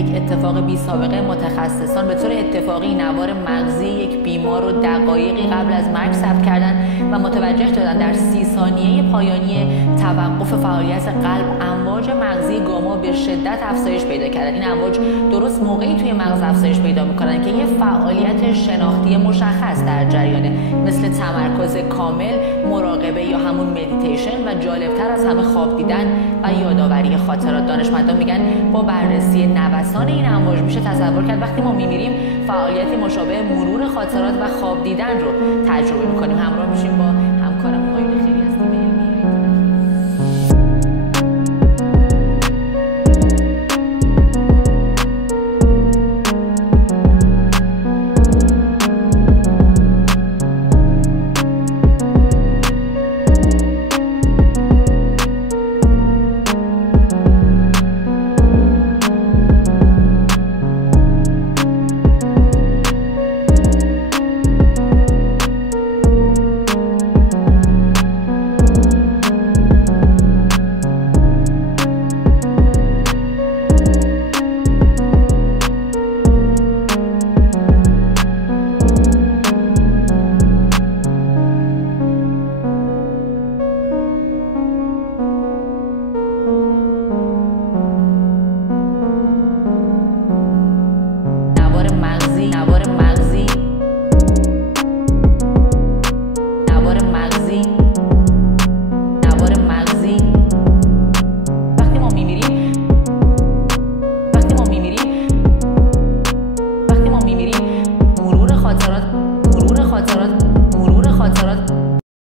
یک اتفاق بی سابقه متخصصان به طور اتفاقی نوار مغزی یک بیمار رو دقایقی قبل از مرگ ثبت کردن و متوجه شدن در 30 ثانیه پایانی توقف فعالیت قلب امواج مغزی گاما به شدت افزایش پیدا کردن. این امواج درست موقعی توی مغز افزایش پیدا میکنن که یه فعالیت شناختی مشخص در جریانه، مثل تمرکز کامل، مراقبه یا همون مدیتیشن و جالبتر از همه خواب دیدن و یادآوری خاطرات. دانشمندان میگن با بررسی نوسان این امواج میشه تصور کرد وقتی ما میمیریم فعالیتی مشابه مرور خاطرات و خواب دیدن رو تجربه میکنیم. همراه میشیم با همکارم آیون خیلی